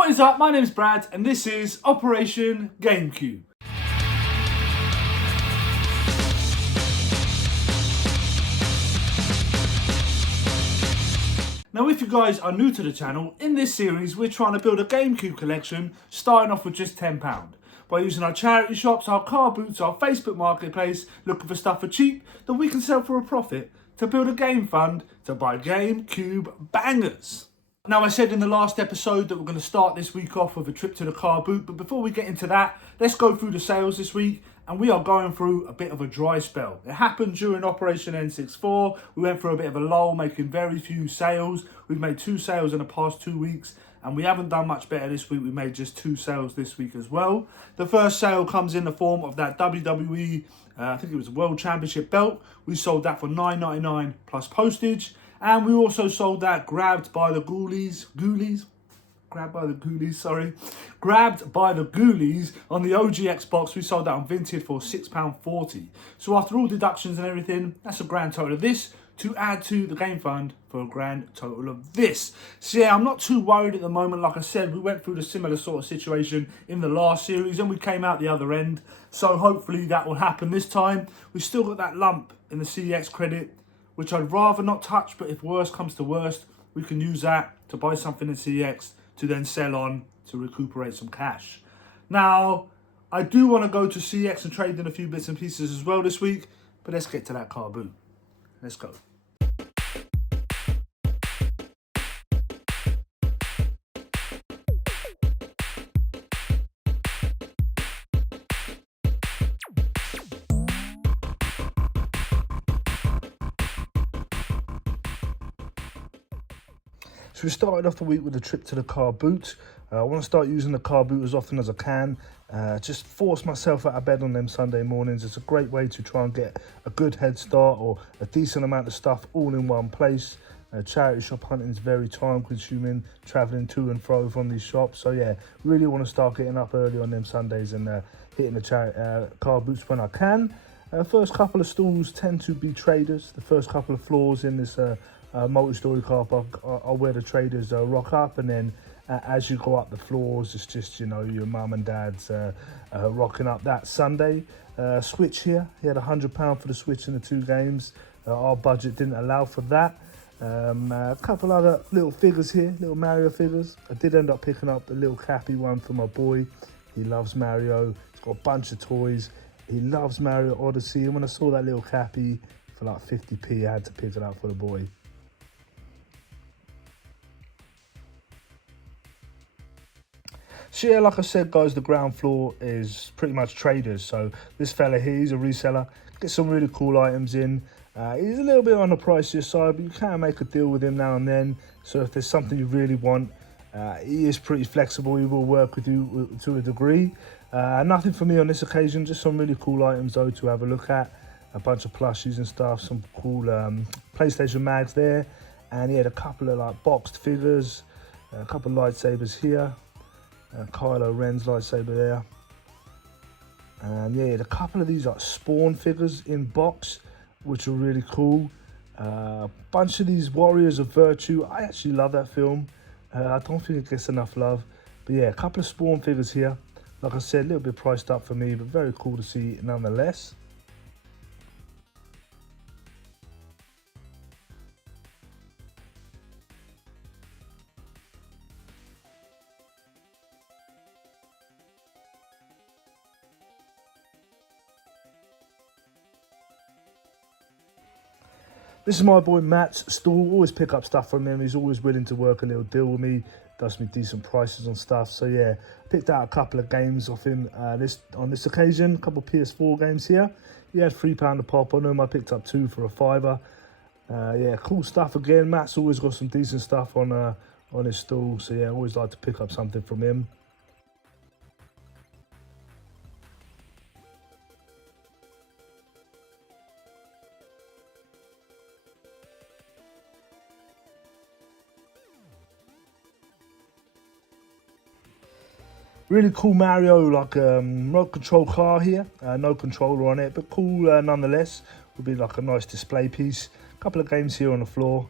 What is up? My name's Brad and this is Operation GameCube. Now if you guys are new to the channel, in this series we're trying to build a GameCube collection starting off with just £10. By using our charity shops, our Carboots, our Facebook marketplace, looking for stuff for cheap that we can sell for a profit to build a game fund to buy GameCube bangers. Now I said in the last episode that we're going to start this week off with a trip to the Carboot, but before we get into that, let's go through the sales this week, and we are going through a bit of a dry spell. It happened during Operation N64, we went through a bit of a lull, making very few sales. We've made 2 sales in the past 2 weeks, and we haven't done much better this week. We made just 2 sales this week as well. The first sale comes in the form of that WWE, I think it was a World Championship belt. We sold that for $9.99 plus postage. And we also sold that Grabbed by the Ghoulies on the OG Xbox. We sold that on Vinted for £6.40. So after all deductions and everything, that's a grand total of this to add to the game fund for a grand total of this. So yeah, I'm not too worried at the moment. Like I said, we went through the similar sort of situation in the last series and we came out the other end. So hopefully that will happen this time. We've still got that lump in the CX credit, which I'd rather not touch, but if worst comes to worst, we can use that to buy something in CX to then sell on to recuperate some cash. Now, I do want to go to CX and trade in a few bits and pieces as well this week, but let's get to that car boot. Let's go. So we started off the week with a trip to the Carboot. I want to start using the Carboot as often as I can. Just force myself out of bed on them Sunday mornings. It's a great way to try and get a good head start or a decent amount of stuff all in one place. Charity shop hunting is very time consuming, travelling to and fro from these shops. So yeah, really want to start getting up early on them Sundays and hitting the Carboots when I can. First couple of stalls tend to be traders. The first couple of floors in this multi-story car park are where the traders rock up, and then as you go up the floors, it's just, you know, your mum and dad's rocking up that Sunday. Switch here, he had £100 for the Switch in the 2 games. Our budget didn't allow for that. A couple other little figures here, little Mario figures. I did end up picking up the little Cappy one for my boy. He loves Mario. He's got a bunch of toys. He loves Mario Odyssey, and when I saw that little Cappy for like 50p, I had to pick it up for the boy. So yeah, like I said, guys, the ground floor is pretty much traders. So this fella here, he's a reseller. Get some really cool items in. He's a little bit on the pricier side, but you can make a deal with him now and then. So if there's something you really want, he is pretty flexible. He will work with you to a degree. Nothing for me on this occasion, just some really cool items though to have a look at. A bunch of plushies and stuff, some cool PlayStation mags there. And he had a couple of like boxed figures, a couple of lightsabers here. Kylo Ren's lightsaber there, and yeah, a couple of these like Spawn figures in box, which are really cool. Bunch of these Warriors of Virtue. I actually love that film. I don't think it gets enough love, but yeah, a couple of Spawn figures here. Like I said, a little bit priced up for me, but very cool to see nonetheless. This is my boy Matt's stall. Always pick up stuff from him. He's always willing to work a little deal with me. Does me decent prices on stuff. So yeah, picked out a couple of games off him on this occasion. A couple of PS4 games here. He had £3 a pop on them. I picked up 2 for a £5. Yeah, cool stuff again. Matt's always got some decent stuff on his stall. So yeah, I always like to pick up something from him. Really cool Mario, like remote control car here. No controller on it, but cool nonetheless. Would be like a nice display piece. A couple of games here on the floor.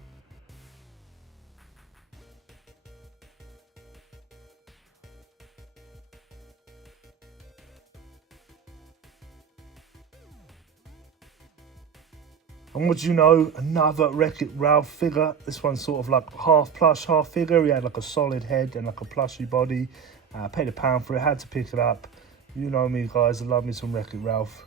And what do you know, another Wreck-It Ralph figure. This one's sort of like half plush, half figure. He had like a solid head and like a plushy body. Paid £1 for it, had to pick it up. You know me guys, I love me some Wreck-It Ralph.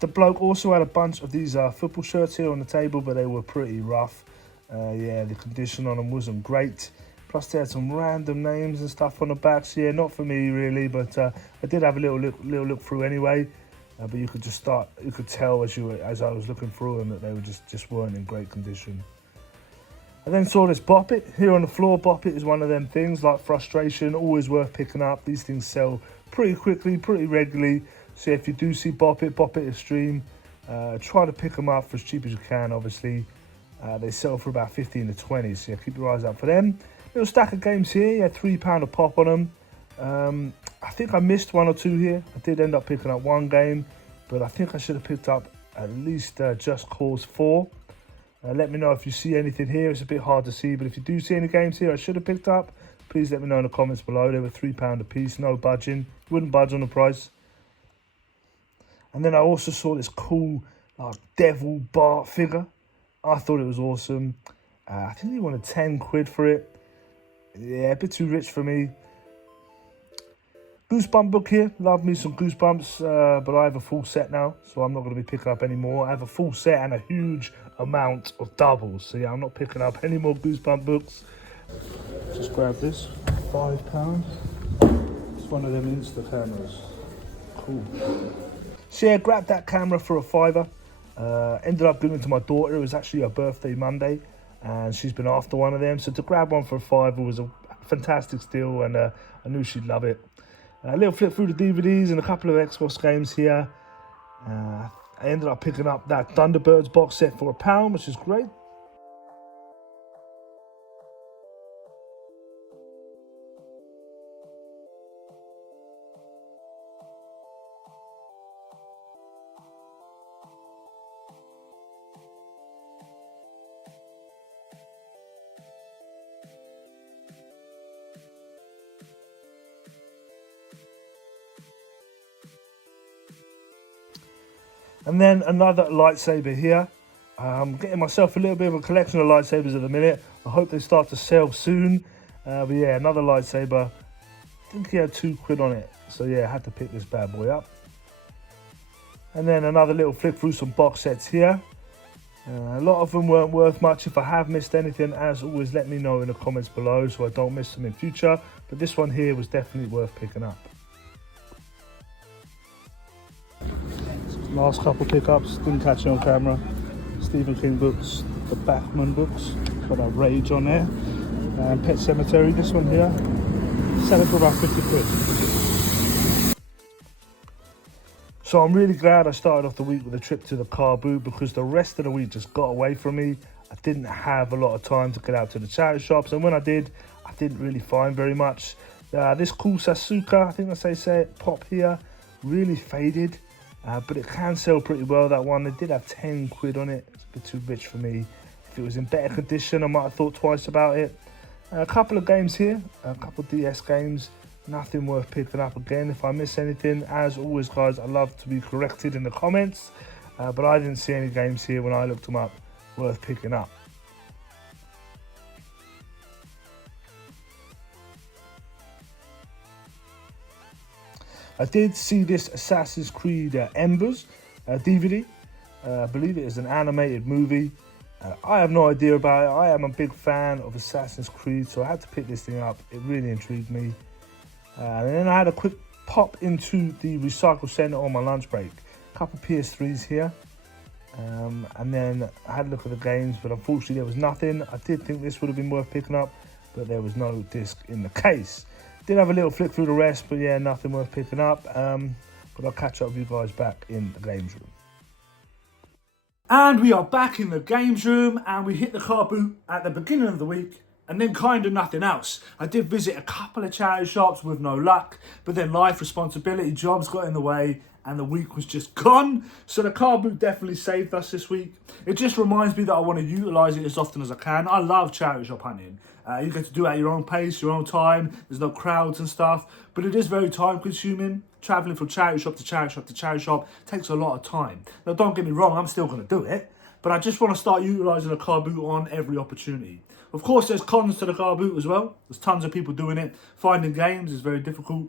The bloke also had a bunch of these football shirts here on the table, but they were pretty rough. Yeah, the condition on them wasn't great. Plus they had some random names and stuff on the backs. Yeah, not for me really, but I did have a little look through anyway. But you could tell as I was looking through them that they were just weren't in great condition. I then saw this Bop It here on the floor. Bop It is one of them things like Frustration, always worth picking up. These things sell pretty quickly, pretty regularly. So if you do see Bop It Extreme, try to pick them up for as cheap as you can, obviously. They sell for about 15 to 20, so yeah, keep your eyes out for them. Little stack of games here, yeah, £3 a pop on them. I think I missed one or two here. I did end up picking up one game, but I think I should have picked up at least Just Cause 4. Let me know if you see anything here. It's a bit hard to see, but if you do see any games here I should have picked up, please let me know in the comments below. They were £3 a piece, no budging. Wouldn't budge on the price. And then I also saw this cool Devil Bart figure. I thought it was awesome. I think he wanted 10 quid for it. Yeah, a bit too rich for me. Goosebump book here. Love me some Goosebumps, but I have a full set now, so I'm not going to be picking up any more. I have a full set and a huge amount of doubles, so yeah, I'm not picking up any more Goosebump books. Just grab this, £5. It's one of them Insta cameras. Cool. So yeah, grabbed that camera for a £5. Ended up giving it to my daughter. It was actually her birthday Monday, and she's been after one of them. So to grab one for a £5 was a fantastic steal, and I knew she'd love it. A little flip through the DVDs and a couple of Xbox games here. I ended up picking up that Thunderbirds box set for £1, which is great. And then another lightsaber here. I'm getting myself a little bit of a collection of lightsabers at the minute. I hope they start to sell soon. But yeah, another lightsaber. I think he had £2 on it. So yeah, I had to pick this bad boy up. And then another little flick through some box sets here. A lot of them weren't worth much. If I have missed anything, as always, let me know in the comments below so I don't miss them in future. But this one here was definitely worth picking up. Last couple pickups, didn't catch it on camera. Stephen King books, the Batman books, got that Rage on there. And Pet Cemetery, this one here, selling for about 50 quid. So I'm really glad I started off the week with a trip to the Carboot, because the rest of the week just got away from me. I didn't have a lot of time to get out to the charity shops, and when I did, I didn't really find very much. This cool Sasuke, I think that's how you say it, pop here, really faded. But it can sell pretty well, that one. They did have 10 quid on it. It's a bit too rich for me. If it was in better condition, I might have thought twice about it. A couple of games here, a couple of DS games. Nothing worth picking up again. If I miss anything, as always, guys, I love to be corrected in the comments. But I didn't see any games here when I looked them up worth picking up. I did see this Assassin's Creed Embers DVD. I believe it is an animated movie. I have no idea about it. I am a big fan of Assassin's Creed, so I had to pick this thing up. It really intrigued me. And then I had a quick pop into the recycle centre on my lunch break. A couple PS3s here. And then I had a look at the games, but unfortunately there was nothing. I did think this would have been worth picking up, but there was no disc in the case. Did have a little flick through the rest, but yeah, nothing worth picking up. But I'll catch up with you guys back in the games room. And we are back in the games room, and we hit the Carboot at the beginning of the week, and then kind of nothing else. I did visit a couple of charity shops with no luck, but then life, responsibility, jobs got in the way, and the week was just gone. So the Carboot definitely saved us this week. It just reminds me that I want to utilise it as often as I can. I love charity shop hunting. You get to do it at your own pace, your own time. There's no crowds and stuff, but it is very time consuming. Traveling from charity shop to charity shop to charity shop takes a lot of time. Now, don't get me wrong, I'm still going to do it. but I just want to start utilising the Carboot on every opportunity. Of course, there's cons to the Carboot as well. There's tons of people doing it. Finding games is very difficult.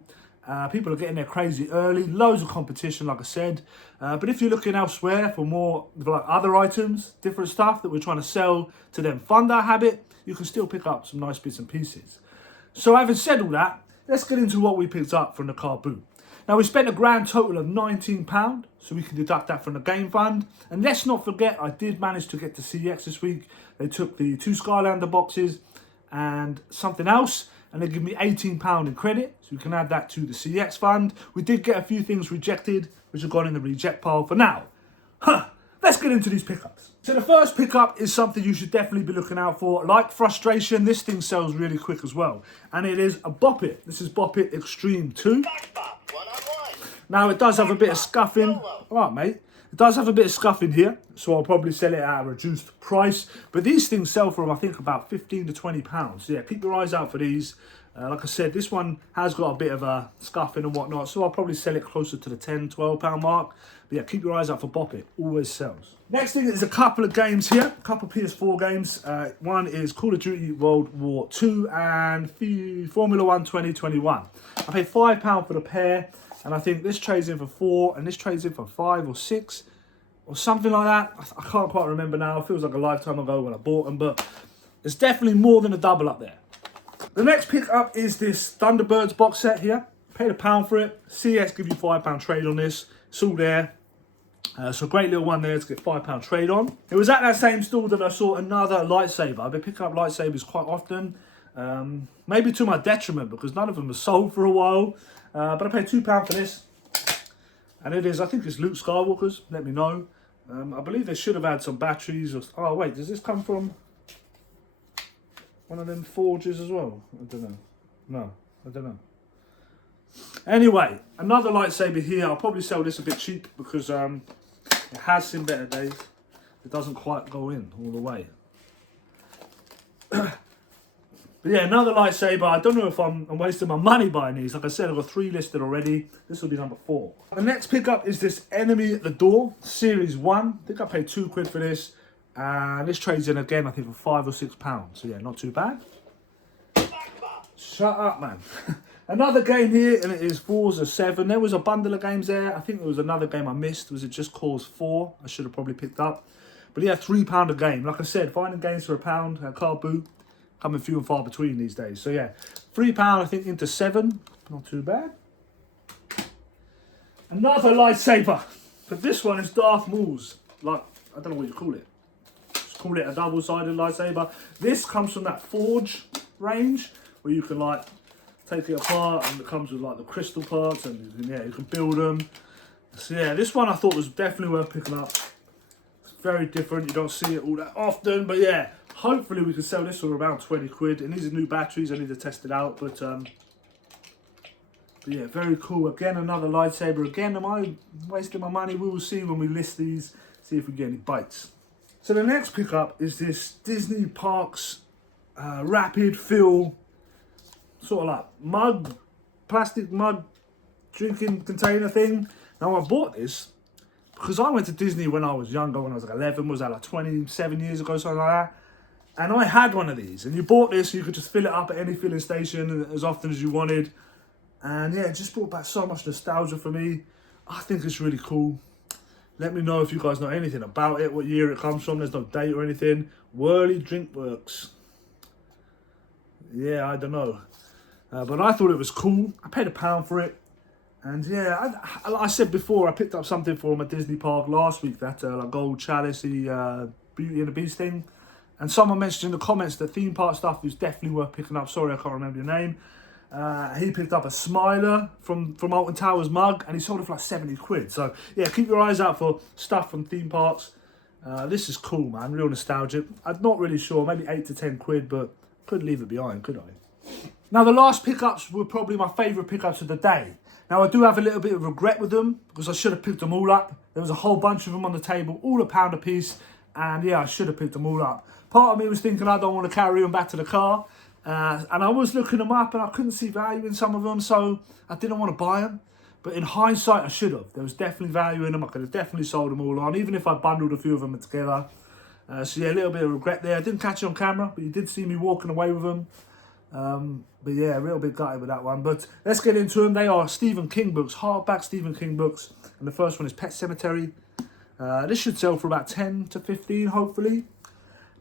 People are getting there crazy early. Loads of competition, like I said. But if you're looking elsewhere for more like other items, different stuff that we're trying to sell to then fund our habit, you can still pick up some nice bits and pieces. So having said all that, let's get into what we picked up from the Carboot. Now, we spent a grand total of £19, so we can deduct that from the game fund. And let's not forget, I did manage to get to CX this week. They took the 2 Skylander boxes and something else, and they give me £18 in credit, so we can add that to the CX fund. We did get a few things rejected, which have gone in the reject pile for now. Let's get into these pickups. So the first pickup is something you should definitely be looking out for. Like Frustration, this thing sells really quick as well. And it is a Bop It. This is Bop It Extreme 2. Now it does have a bit of scuffing. All right, mate. It does have a bit of scuffing here, so I'll probably sell it at a reduced price. But these things sell for, I think, about £15 to £20. So yeah, keep your eyes out for these. Like I said, this one has got a bit of a scuffing and whatnot, so I'll probably sell it closer to the £10, £12 mark. But yeah, keep your eyes out for Bop It. Always sells. Next thing is a couple of games here, a couple of PS4 games. One is Call of Duty World War II and Formula 1 2021. I paid £5 for the pair, and I think this trades in for 4 and this trades in for 5 or 6 or something like that. I can't quite remember now. It feels like a lifetime ago when I bought them, but it's definitely more than a double up there. The next pickup is this Thunderbirds box set here. Paid £1 for it. CX give you £5 trade on this. It's all there. So great little one there to get £5 trade on. It was at that same store that I saw another lightsaber. I've been picking up lightsabers quite often. Maybe to my detriment because none of them are sold for a while. But I paid £2 for this. And it is, I think it's Luke Skywalker's. Let me know. I believe they should have had some batteries. Oh wait, does this come from one of them forges as well? I don't know. No, I don't know. Anyway, another lightsaber here. I'll probably sell this a bit cheap because it has seen better days. It doesn't quite go in all the way. But yeah, another lightsaber. I don't know if I'm wasting my money buying these. Like I said, I've got 3 listed already. This will be number 4. The next pickup is this Enemy at the Door, Series 1. I think I paid £2 for this. And this trades in again, I think, for £5 or £6. So yeah, not too bad. Shut up, man. Another game here, and it is Forza 7. There was a bundle of games there. I think there was another game I missed. Was it Just Cause 4? I should have probably picked up. But yeah, £3 a game. Like I said, finding games for £1 at Carboot, coming few and far between these days. So yeah, £3 I think into 7. Not too bad. Another lightsaber. But this one is Darth Maul's. Like, I don't know what you call it. Just call it a double-sided lightsaber. This comes from that Forge range where you can like take it apart and it comes with like the crystal parts and yeah, you can build them. So yeah, this one I thought was definitely worth picking up. It's very different. You don't see it all that often, but yeah, hopefully we can sell this for around 20 quid. And these are new batteries. I need to test it out, but yeah, very cool. Again, another lightsaber. Again, am I wasting my money? We will see when we list these. See if we get any bites. So the next pickup is this Disney Parks rapid fill, sort of like mug, plastic mug drinking container thing. Now I bought this because I went to Disney when I was younger, when I was like 11, was that like 27 years ago, something like that. And I had one of these, and you bought this, you could just fill it up at any filling station as often as you wanted. And yeah, it just brought back so much nostalgia for me. I think it's really cool. Let me know if you guys know anything about it, what year it comes from. There's no date or anything. Whirly Drink Works. Yeah, I don't know. But I thought it was cool. I paid £1 for it. And yeah, like I said before, I picked up something for my Disney park last week, that like gold chalice-y Beauty and the Beast thing. And someone mentioned in the comments that theme park stuff is definitely worth picking up. Sorry, I can't remember your name. He picked up a Smiler from Alton Towers mug, and he sold it for like 70 quid. So yeah, keep your eyes out for stuff from theme parks. This is cool, man. Real nostalgic. I'm not really sure, maybe 8 to 10 quid, but could leave it behind, could I? Now the last pickups were probably my favourite pickups of the day. Now I do have a little bit of regret with them because I should have picked them all up. There was a whole bunch of them on the table, all £1 a piece, and yeah, I should have picked them all up. Part of me was thinking I don't want to carry them back to the car, and I was looking them up and I couldn't see value in some of them, so I didn't want to buy them. But in hindsight, I should have. There was definitely value in them. I could have definitely sold them all on, even if I bundled a few of them together. So yeah, a little bit of regret there. I didn't catch it on camera, but you did see me walking away with them. But yeah, a real bit gutted with that one. But let's get into them. They are Stephen King books, hardback Stephen King books. And the first one is Pet Sematary. This should sell for about 10 to 15, hopefully.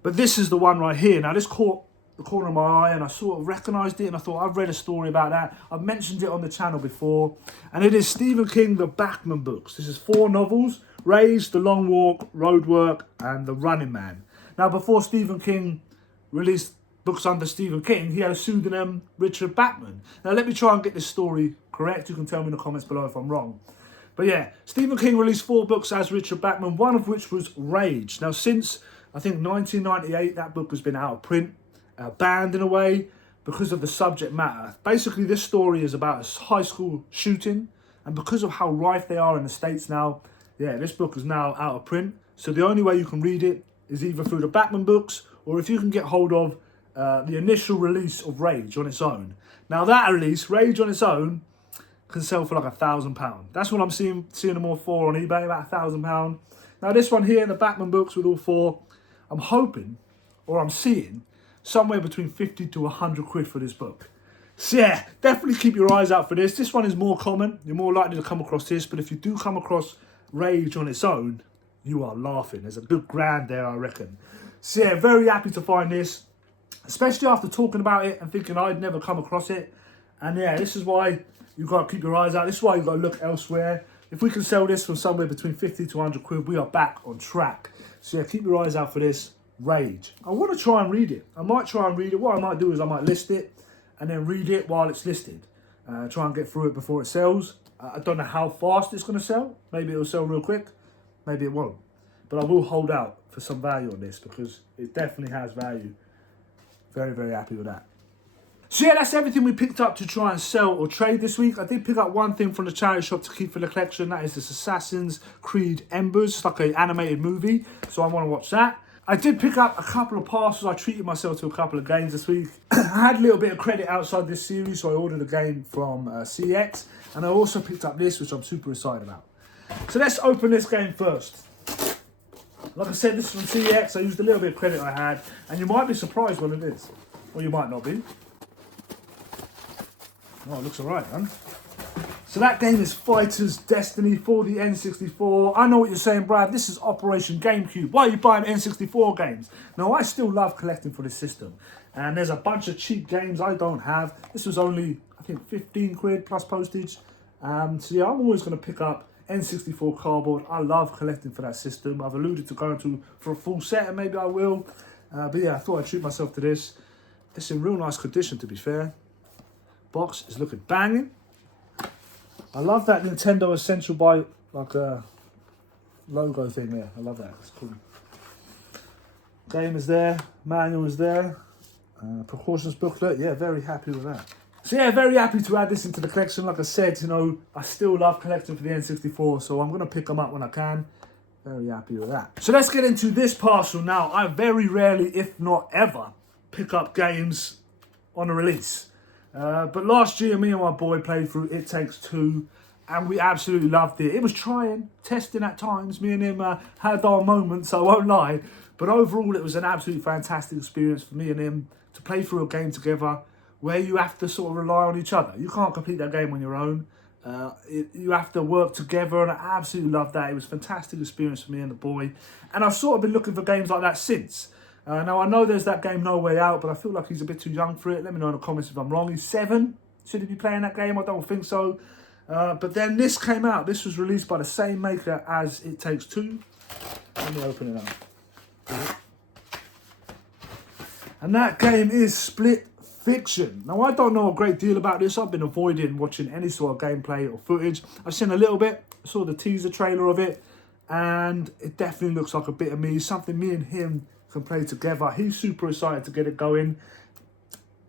But this is the one right here. Now, this caught the corner of my eye, and I sort of recognised it, and I thought, I've read a story about that. I've mentioned it on the channel before. And it is Stephen King, the Batman books. This is 4 novels: Rage, The Long Walk, Roadwork, and The Running Man. Now, before Stephen King released books under Stephen King, he had a pseudonym, Richard Bachman. Now, let me try and get this story correct. You can tell me in the comments below if I'm wrong. But yeah, Stephen King released 4 books as Richard Bachman, one of which was Rage. Now, since, I think, 1998, that book has been out of print, banned in a way, because of the subject matter. Basically, this story is about a high school shooting, and because of how rife they are in the States now, yeah, this book is now out of print. So the only way you can read it is either through the Bachman books, or if you can get hold of the initial release of Rage on its own. Now that release, Rage on its own, can sell for like £1,000. That's what I'm seeing them all for on eBay, about £1,000. Now this one here, the Bachman books with all 4, I'm hoping, or I'm seeing, somewhere between 50 to 100 quid for this book. So yeah, definitely keep your eyes out for this. This one is more common. You're more likely to come across this, but if you do come across Rage on its own, you are laughing. There's a good grand there, I reckon. So yeah, very happy to find this, especially after talking about it and thinking I'd never come across it. And yeah, this is why you've got to keep your eyes out. This is why you've got to look elsewhere. If we can sell this from somewhere between 50 to 100 quid, we are back on track. So yeah, keep your eyes out for this Rage. I want to try and read it. I might try and read it. What I might do is I might list it and then read it while it's listed. Try and get through it before it sells. I don't know how fast it's going to sell. Maybe it'll sell real quick. Maybe it won't. But I will hold out for some value on this because it definitely has value. Very, very happy with that. So yeah, that's everything we picked up to try and sell or trade this week. I did pick up one thing from the charity shop to keep for the collection. That is this Assassin's Creed Embers. It's like an animated movie, so I want to watch that. I did pick up a couple of parcels. I treated myself to a couple of games this week. I had a little bit of credit outside this series, so I ordered a game from CX. And I also picked up this, which I'm super excited about. So let's open this game first. Like I said, this is from CX. I used a little bit of credit I had. And you might be surprised what it is. Or you might not be. Oh, it looks alright, man. So that game is Fighter's Destiny for the N64. I know what you're saying, Brad. This is Operation GameCube. Why are you buying N64 games? Now, I still love collecting for this system. And there's a bunch of cheap games I don't have. This was only, I think, 15 quid plus postage. So yeah, I'm always going to pick up N64 cardboard. I love collecting for that system. I've alluded to going for a full set, and maybe I will. But yeah, I thought I'd treat myself to this. It's in real nice condition, to be fair. Box is looking banging. I love that Nintendo Essential Buy, like a logo thing there. I love that. It's cool. Game is there. Manual is there. Precautions booklet. Yeah, very happy with that. So yeah, very happy to add this into the collection. Like I said, you know, I still love collecting for the N64, so I'm going to pick them up when I can. Very happy with that. So let's get into this parcel now. I very rarely, if not ever, pick up games on a release. But last year, me and my boy played through It Takes Two, and we absolutely loved it. It was trying, testing at times. Me and him had our moments, I won't lie. But overall, it was an absolutely fantastic experience for me and him to play through a game together where you have to sort of rely on each other. You can't complete that game on your own. You have to work together, and I absolutely loved that. It was a fantastic experience for me and the boy. And I've sort of been looking for games like that since. Now, I know there's that game No Way Out, but I feel like he's a bit too young for it. Let me know in the comments if I'm wrong. He's 7. Should he be playing that game? I don't think so. But then this came out. This was released by the same maker as It Takes Two. Let me open it up. And that game is Split Fiction. Now, I don't know a great deal about this. I've been avoiding watching any sort of gameplay or footage. I've seen a little bit. I saw the teaser trailer of it. And it definitely looks like a bit of me. Something me and him can play together. He's super excited to get it going.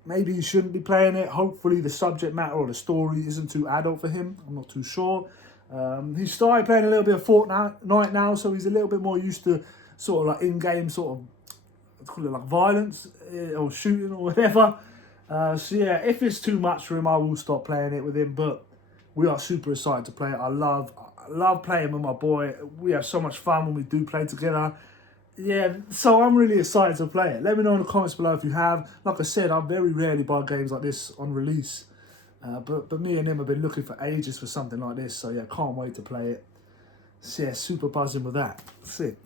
Maybe he shouldn't be playing it. Hopefully the subject matter or the story isn't too adult for him. I'm not too sure. He started playing a little bit of Fortnite now, so he's a little bit more used to sort of like in-game sort of, let's call it like violence or shooting or whatever. So yeah, if it's too much for him, I will stop playing it with him. But we are super excited to play it. I love playing with my boy. We have so much fun when we do play together. Yeah, so I'm really excited to play it. Let me know in the comments below if you have. Like I said, I very rarely buy games like this on release. But me and him have been looking for ages for something like this. So yeah, can't wait to play it. So yeah, super buzzing with that. That's it.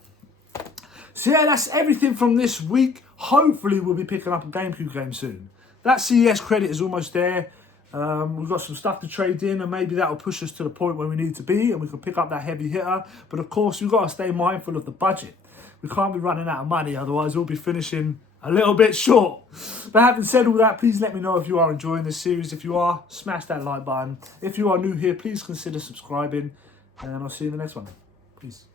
So yeah, that's everything from this week. Hopefully we'll be picking up a GameCube game soon. That CES credit is almost there. We've got some stuff to trade in, and maybe that'll push us to the point where we need to be and we can pick up that heavy hitter. But of course, we've got to stay mindful of the budget. We can't be running out of money, otherwise we'll be finishing a little bit short. But having said all that, please let me know if you are enjoying this series. If you are, smash that like button. If you are new here, please consider subscribing, and I'll see you in the next one. Peace.